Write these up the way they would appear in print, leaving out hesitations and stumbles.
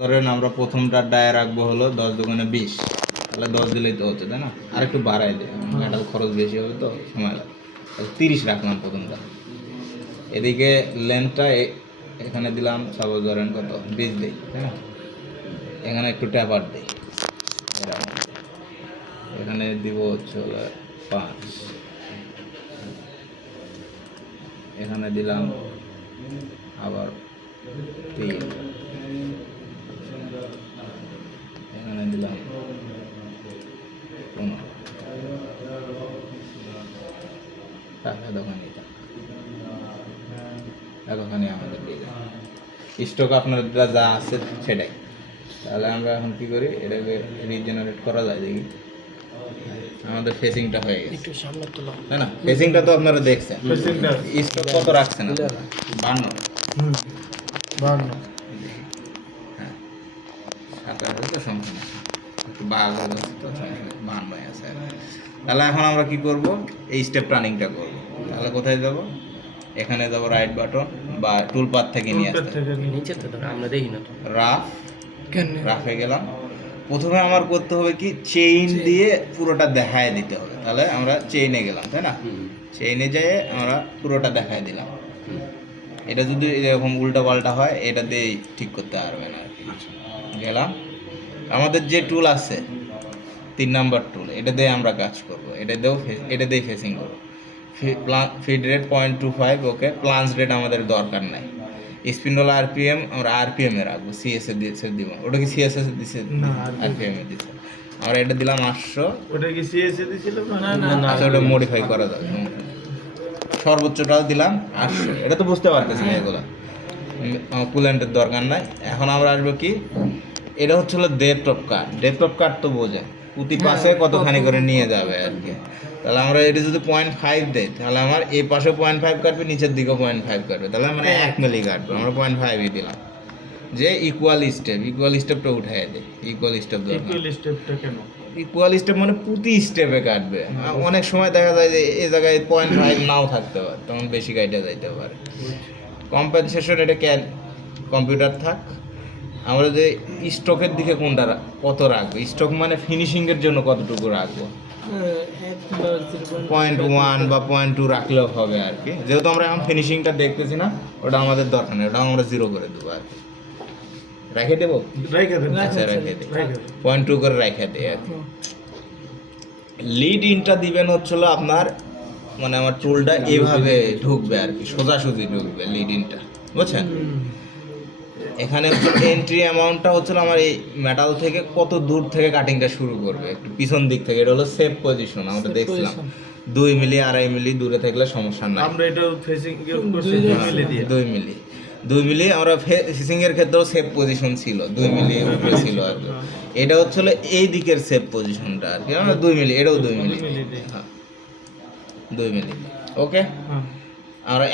ধরেন আমরা প্রথমটা ডায়ে রাখবো হলো 10 দোকানে 20, তাহলে 10 দিলেই তো হচ্ছে, তাই না? আর একটু বাড়াই দেয়, মেটাল খরচ বেশি হবে তো সময় লাগে, তাহলে 30 রাখলাম প্রথমটা। এদিকে লেন্থটা এখানে দিলাম, সাপোজ ধরেন কত 20 দিই, তাই না? এখানে একটু ট্যাপার দিই, এখানে দিব হচ্ছে 5, এখানে দিলাম আবার 3, এখানে দিলাম 15, এতখানি আমাদের স্টক আপনার যা আছে সেটাই। তাহলে আমরা এখন কি করি, এটাকে রিজেনারেট করা যায় দেখি। আমাদের ফেসিংটা হয়ে গেছে, একটু সামনে তোলো, তাই না? ফেসিংটা তো আপনারা দেখছেন, স্টক কত রাখছেন? 52। হ্যাঁ, 57 তো সমস্যা নেই, একটু বাঘ আছে তো সমস্যা নেই, 52 আছে। তাহলে এখন আমরা কি করব, এই স্টেপ রানিংটা করব। তাহলে কোথায় যাব? এখানে যাব রাইট বাটন বা টুল পাথ থেকে নিয়ে আসতে, নিচে তো ধরো আমরা দেখি না তো। রাফে গেলাম। প্রথমে আমার করতে হবে কি, চেইন দিয়ে পুরোটা দেখায় দিতে হবে। তাহলে আমরা চেইনে গেলাম, তাই না? চেইনে যেয়ে আমরা পুরোটা দেখায় দিলাম। এটা যদি এরকম উল্টা পাল্টা হয়, এটা দিয়ে ঠিক করতে পারবে না আর কি। গেলাম, আমাদের যে টুল আছে 3 নাম্বার টুল, এটা দিয়ে আমরা কাজ করব। এটা দিয়ে ফেসিং করব। ফিড রেট 0.25, ওকে। প্লান্স রেট আমাদের দরকার নাই। স্পিন্ডল আরপিএম আমরা আরপিএম এ রাখবো, সিএসএ দিয়েছে দিব। ওটা কি সিএসএ দিছে না, আরপিএম এ দিছে। আমরা এটা দিলাম 800। ওটা কি সিএসএ দিছিল? না, আচ্ছা, ওটা মডিফাই করা যাবে। সর্বোচ্চটাও দিলাম 800। এটা তো বুঝতে পারতেছি না, এগুলো কুলেন্টের দরকার নাই। এখন আমরা আসবো কি, এটা হচ্ছে হলো ডেপথ অফ কাট তো বোঝে প্রতি পাশে কতখানি করে নিয়ে যাবে আর কি। তাহলে আমরা এটা যদি 0.5 দেই, তাহলে আমার এই পাশে 0.5 কাটবে, নিচের দিকেও 0.5 কাটবে, তাহলে মানে 1 মিলি কাটবে। আমরা 0.5ই দিলাম। যে ইকুয়াল স্টেপটা উঠাই দেয়, ইকুয়াল স্টেপ দরকার। স্টেপটা কেন? ইকুয়াল স্টেপ মানে প্রতি স্টেপে কাটবে। অনেক সময় দেখা যায় যে এই জায়গায় 0.5 নাও থাকতে পারে, তখন বেশি কাইটা যাইতে পারে। কম্পেনসেশন এটা কম্পিউটার থাক। আমরা যে স্টকের দিকে কোনটা কত রাখবো, স্টক মানে ফিনিশিংয়ের জন্য কতটুকু রাখবো, 0.1 বা 0.2 রাখলেও হবে আর কি। যেহেতু আমরা এখন ফিনিশিংটা দেখতেছি না, ওটা আমাদের দরকার নেই, ওটা আমরা 0 করে দেবো আর কি। রেখে দেবো, আচ্ছা রেখে দিই, 0.2 করে রেখে দিই আর কি। লিড ইনটা দিবেন হচ্ছিল আপনার, মানে আমার টুলটা এইভাবে ঢুকবে আর কি, সোজাসুজি ঢুকবে লিড ইনটা, বুঝছেন? এখানে এন্ট্রি অ্যামাউন্টটা হচ্ছিল আমার এই মেটাল থেকে কত দূর থেকে কাটিংটা শুরু করবে, একটু পিছন দিক থেকে। এটা হলো সেফ পজিশন, আমরা দেখছিলাম 2 মিলি 2.5 মিলি দূরে থাকলে সমস্যা নাই। আমরা এটা ফেসিং করছি 2 মিলি দিয়ে। 2 মিলি আমরা ফিশিং এর ক্ষেত্রেও সেফ পজিশন ছিল, 2 মিলি উপরে ছিল আর কি। এটা হচ্ছিল এই দিকের সেফ পজিশনটা আর কি, আমরা 2 মিলি, এটাও 2 মিলি, হ্যাঁ 2 মিলি, ওকে। আমরা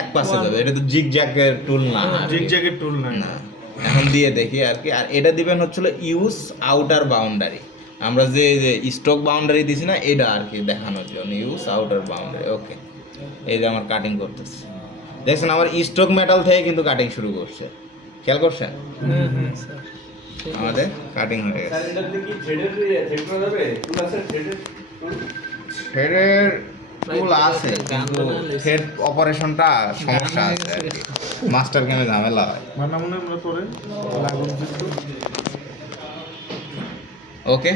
এক পাশে যাবে, এটা তো জিগজ্যাগের টুল না, জিগজ্যাগের টুল না। এখন দিয়ে দেখি আর কি। আর এটা দিবেন হচ্ছিল ইউজ আউটার বাউন্ডারি। আমরা যে স্টক বাউন্ডারি দিছি না, এটা আর কি দেখানোর জন্য, ইউজ আউটার বাউন্ডারি, ওকে। এই যে আমার কাটিং করতেছে, দেখছেন আমার স্টক মেটাল থেকে কিন্তু কাটিং শুরু করছে, খেয়াল করছেন? আমাদের কাটিং হয়ে গেছে। থ্রেডের টুল আছে, কিন্তু থ্রেড অপারেশনটা সমস্যা আছে আর কি, মাস্টার কেমে ঝামেলা হয়। মনে আমরা করে লাগুন কিছু। ওকে,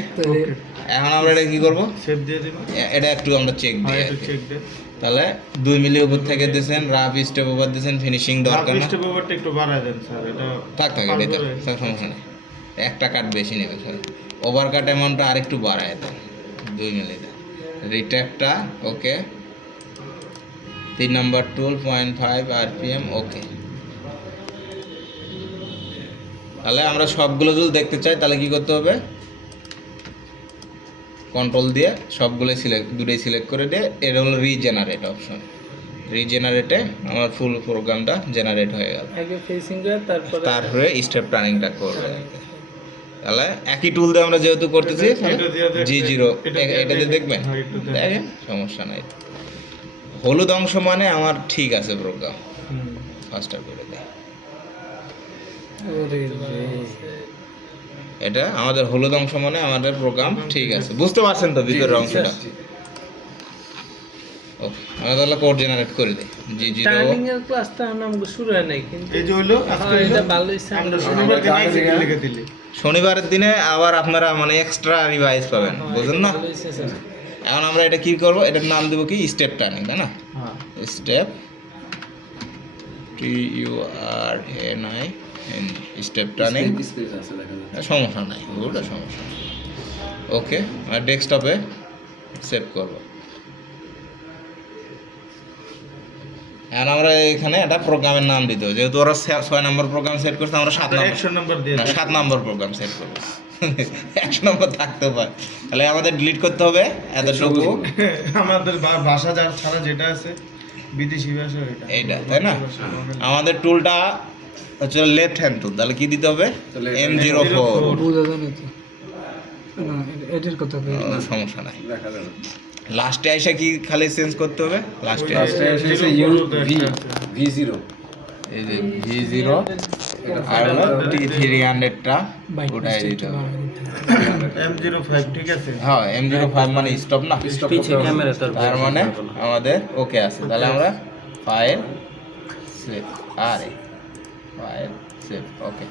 এখন আমরা এটা কি করবো, শেপ দিয়ে দিব। এটা একটু আমরা চেক দিই আর কি। চেক দে। তাহলে 2 মিলি উপর থেকে দিয়েছেন, রাফ স্টেপ ওভার দিয়েছেন, ফিনিশিং দরকার না, স্টেপ ওভারটা একটু বাড়ায় দেন স্যার। এটা থাক এটা সমস্যা নেই, একটা কাট বেশি নেবে স্যার। ওভার কাট অ্যামাউন্টটা আরেকটু বাড়ায় দেন, 2 মিলি দেন। রিট্যাক্টটা ওকে, 3 নাম্বার টুল 0.5 আরপিএম, ওকে। তাহলে আমরা সবগুলো যদি দেখতে চাই, তাহলে কি করতে হবে, কন্ট্রোল দিয়ে সবগুলো দুটোই সিলেক্ট করে দিয়ে, এটা হলো রিজেনারেট অপশন। রিজেনারেটে আমার ফুল প্রোগ্রামটা জেনারেট হয়ে গেল। তারপরে স্টেপ রানিংটা করবে। তাহলে একই টুল দিয়ে আমরা যেহেতু করতেছি, G0 এটা দিয়ে দেখবেন, দেখেন সমস্যা নাই। হলুদ অংশ মানে আমার ঠিক আছে প্রোগ্রাম, ফাস্টার করে দেয়। এটা আমাদের হলুদ অংশ মানে আমাদের প্রোগ্রাম ঠিক আছে, বুঝতে পারছেন তো ভিতরের অংশটা? ওকে, আমরা তাহলে কোড জেনারেট করে দিই। জি0 টার্নিং এর ক্লাসটা আমাকে শুরু হয় নাই কিন্তু এই যে হইলো আজকে এটা হইলো, ভালো হইছে। আমরা শনিবার দিন আইসিটি লিখে দিলি। শনিবারের দিনে আবার আপনারা মানে এক্সট্রা রিভাইজ পাবেন, বুঝলেন না? ভালো হইছে স্যার। এখন আমরা এটা কি করব, এটার নাম দেবো কি স্টেপ টার্নিং, তাই না? হ্যাঁ স্টেপ TURNING স্টেপ টার্নিং, সমস্যা নাই, ওটা সমস্যা নেই। ওকে, আর ডেস্কটপে সেভ করব। এখন আমরা এখানে একটা প্রোগ্রামের নাম দিতে হবে, যেহেতু ওরা 6 নম্বর প্রোগ্রাম সেট করছে, আমরা 7 নম্বর 100 নাম্বার দিয়ে না দিই। 7 নম্বর প্রোগ্রাম সেট করব। 100 নম্বর থাকতেও পারে, তাহলে আমাদের ডিলিট করতে হবে এতটুকু, আমাদের ভাষা যার ছাড়া যেটা আছে বিদেশি ভাষা এটা এইটা, তাই না? আমাদের টুলটা হচ্ছে লেফট হ্যান্ড টুল, তাহলে কি দিতে হবে? M04। বুঝা যায় না তো না এটার কথা কই সমস্যা নাই, লাস্টে আইসা কি খালি চেঞ্জ করতে হবে, লাস্টে V0 এই যে V0 আর হলো T300টা ওটাই দিতে হবে। M05 ঠিক আছে। হ্যাঁ, M05 মানে স্টপ না, পিছে ক্যামেরা তার মানে আমাদের ওকে আছে। তাহলে আমরা ফাইল সেভ, আরে ফাইল সেভ, ওকে।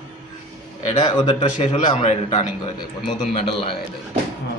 এটা ওদেরটা শেষ হলে আমরা এটা টার্নিং করে দেবো, নতুন মেটাল লাগাই দেবো। হ্যাঁ।